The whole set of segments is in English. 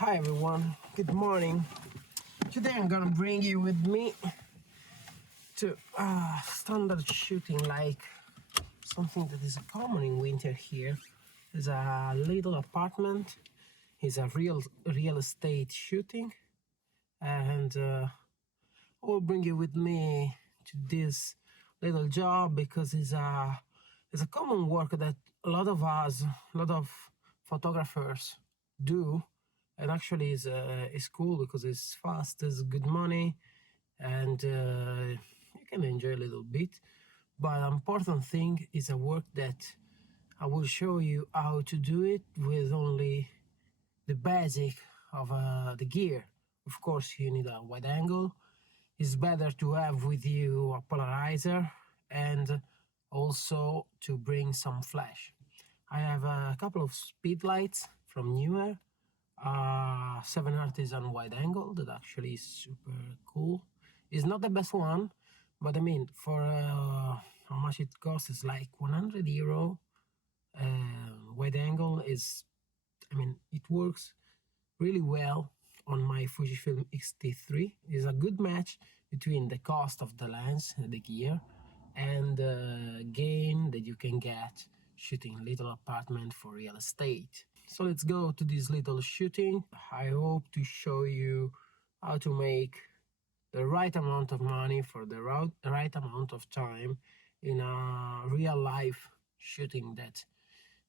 Hi everyone, good morning. Today I'm gonna bring you with me to standard shooting, like something that is common in winter here. Is a little apartment, is a real estate shooting, and I will bring you with me to this little job because it's a common work that a lot of us, a lot of photographers do, and actually is cool because it's fast, it's good money, and you can enjoy a little bit. But important thing is a work that I will show you how to do it with only the basic of the gear. Of course, you need a wide angle. It's better to have with you a polarizer and also to bring some flash. I have a couple of speed lights from Newer, 7artisan wide angle that actually is super cool. It's not the best one, but I mean, for how much it costs, is like €100. Wide angle is, I mean, it works really well on my Fujifilm x-t3. Is a good match between the cost of the lens, the gear, and the gain that you can get shooting little apartment for real estate. So let's go to this little shooting. I hope to show you how to make the right amount of money for the right amount of time in a real life shooting that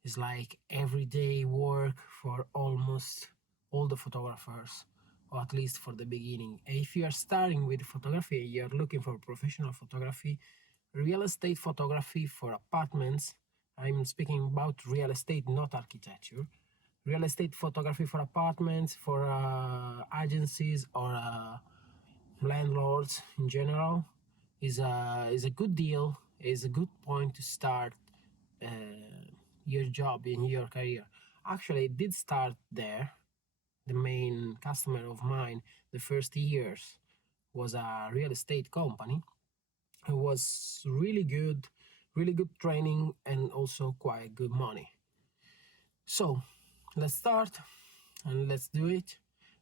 is like everyday work for almost all the photographers, or at least for the beginning. If you are starting with photography, you're looking for professional photography, real estate photography for apartments. I'm speaking about real estate, not architecture. Real estate photography for apartments, for agencies, or landlords in general is a good deal, is a good point to start your job in your career. Actually, it did start there. The main customer of mine the first years was a real estate company. It was really good training and also quite good money. So let's start and let's do it.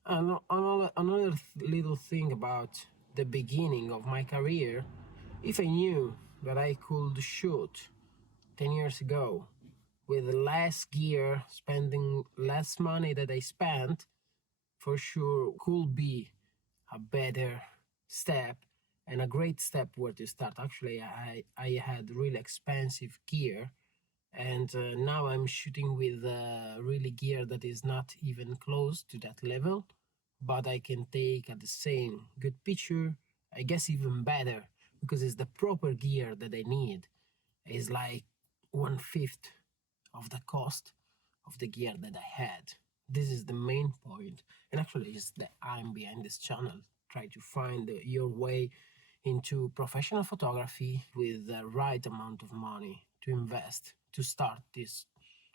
And another little thing about the beginning of my career, if I knew that I could shoot 10 years ago with less gear, spending less money that I spent, for sure could be a better step and a great step where to start. Actually, I had really expensive gear, and now I'm shooting with really gear that is not even close to that level, but I can take at the same good picture, I guess even better, because it's the proper gear that I need. It's like 1/5 of the cost of the gear that I had. This is the main point, and actually it's the I'm behind this channel. Try to find your way into professional photography with the right amount of money to invest to start this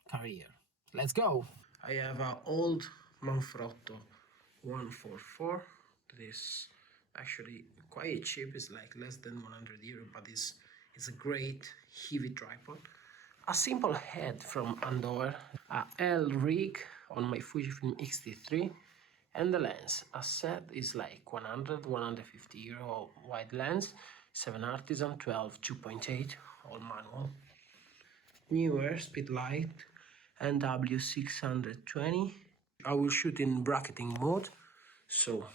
career. Let's go! I have an old Manfrotto 144 that is actually quite cheap. It's like less than €100, but it's a great heavy tripod. A simple head from Andor, a L rig on my Fujifilm x-t3, and the lens. A set is like €100–150 wide lens, 7artisan 12 2.8, all manual. Newer speed light NW620. I will shoot in bracketing mode, so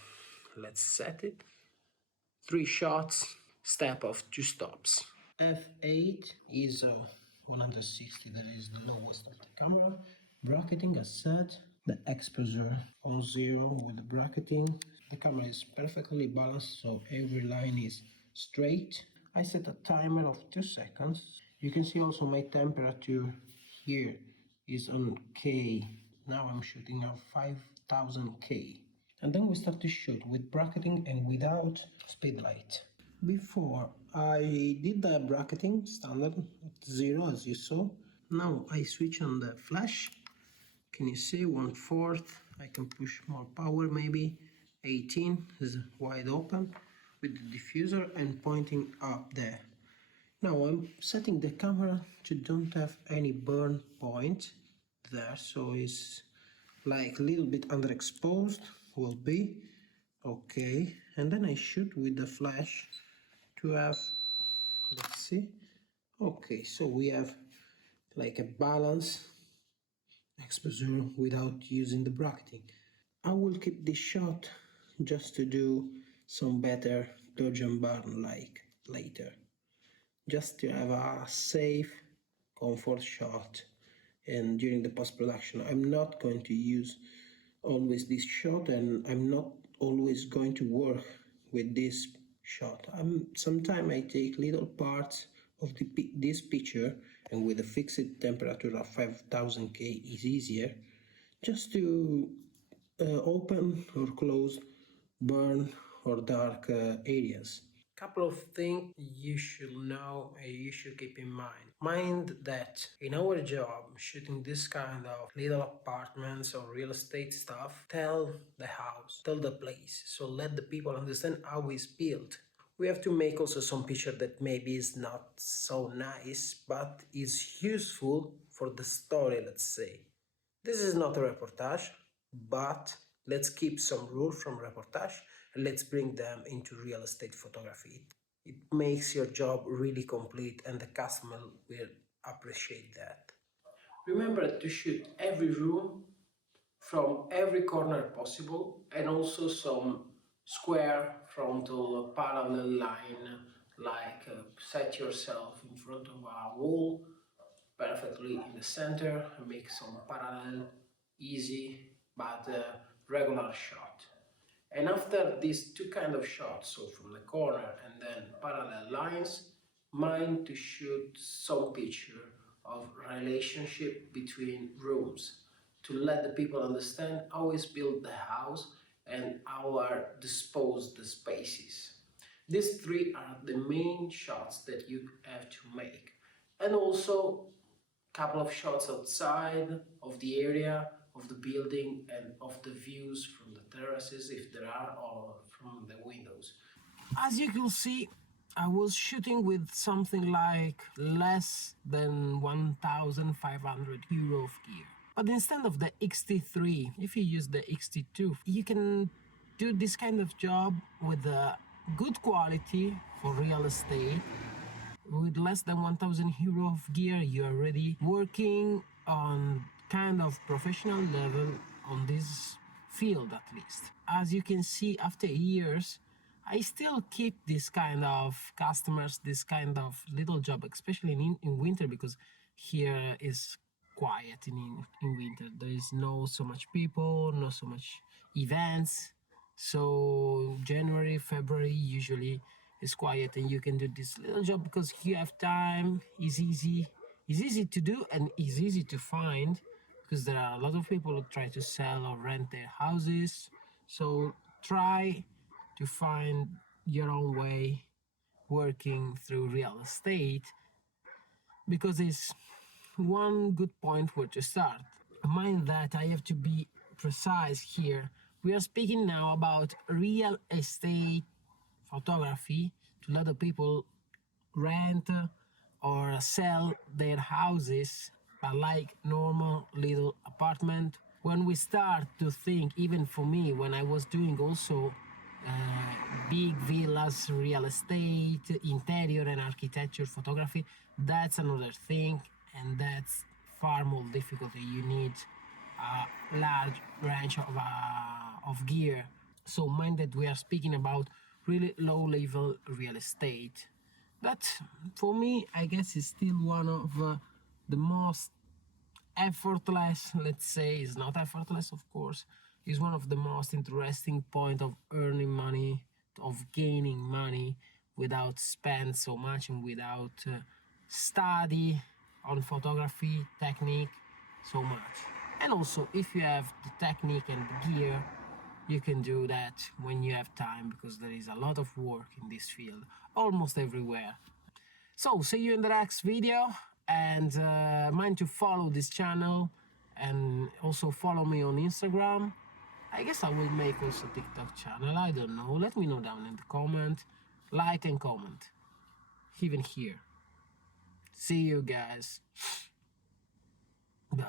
let's set it. 3 shots, step of 2 stops. f8 ISO 160, that is the lowest of the camera. Bracketing as set. The exposure on 0 with the bracketing. The camera is perfectly balanced, so every line is straight. I set a timer of 2 seconds. You can see also my temperature here is on K. Now I'm shooting at 5000 K. And then we start to shoot with bracketing and without speedlight. Before I did the bracketing standard at 0, as you saw. Now I switch on the flash. Can you see 1/4? I can push more power, maybe 18 is wide open with the diffuser and pointing up there. Now I'm setting the camera to don't have any burn point there, so it's like a little bit underexposed will be okay, and then I shoot with the flash to have, let's see, okay, so we have like a balance exposure without using the bracketing. I will keep this shot just to do some better dodge and burn like later, just to have a safe comfort shot. And during the post-production I'm not going to use always this shot, and I'm not always going to work with this shot. Sometimes I take little parts of this picture, and with a fixed temperature of 5000 K is easier, just to open or close burn or dark areas. Couple of things you should know and you should keep in mind. Mind that in our job, shooting this kind of little apartments or real estate stuff, tell the house, tell the place, so let the people understand how it's built. We have to make also some picture that maybe is not so nice, but is useful for the story, let's say. This is not a reportage, but let's keep some rules from reportage and let's bring them into real estate photography. It makes your job really complete and the customer will appreciate that. Remember to shoot every room from every corner possible, and also some square frontal parallel line, like set yourself in front of a wall perfectly in the center and make some parallel, easy but regular shot. And after these two kind of shots, so from the corner and then parallel lines, mind to shoot some picture of relationship between rooms to let the people understand how is built the house and how are disposed the spaces. These three are the main shots that you have to make. And also couple of shots outside of the area of the building and of the views from the terraces if there are, or from the windows. As you can see, I was shooting with something like less than 1,500 euro of gear. But instead of the x-t3, if you use the x-t2, you can do this kind of job with a good quality for real estate. With less than 1,000 euro of gear, you're already working on kind of professional level on this field, at least. As you can see, after years, I still keep this kind of customers, this kind of little job, especially in winter, because here is quiet in winter. There is no so much people, no so much events. So January, February usually is quiet, and you can do this little job because you have time. It's easy to do and it's easy to find, because there are a lot of people who try to sell or rent their houses. So try to find your own way working through real estate, because it's one good point where to start. Mind that I have to be precise here. We are speaking now about real estate photography to let the people rent or sell their houses, but like normal little apartment. When we start to think, even for me, when I was doing also uh, big villas, real estate, interior and architecture photography, that's another thing, and that's far more difficult. You need a large range of gear. So mind that we are speaking about really low level real estate. That for me, I guess, is still one of the most effortless, let's say, is not effortless, of course, is one of the most interesting point of earning money, of gaining money without spend so much and without study on photography technique so much. And also, if you have the technique and the gear, you can do that when you have time, because there is a lot of work in this field almost everywhere. So see you in the next video, and mind to follow this channel and also follow me on Instagram. I guess I will make also TikTok channel, I don't know, let me know down in the comment, like and comment, even here. See you guys. Bye.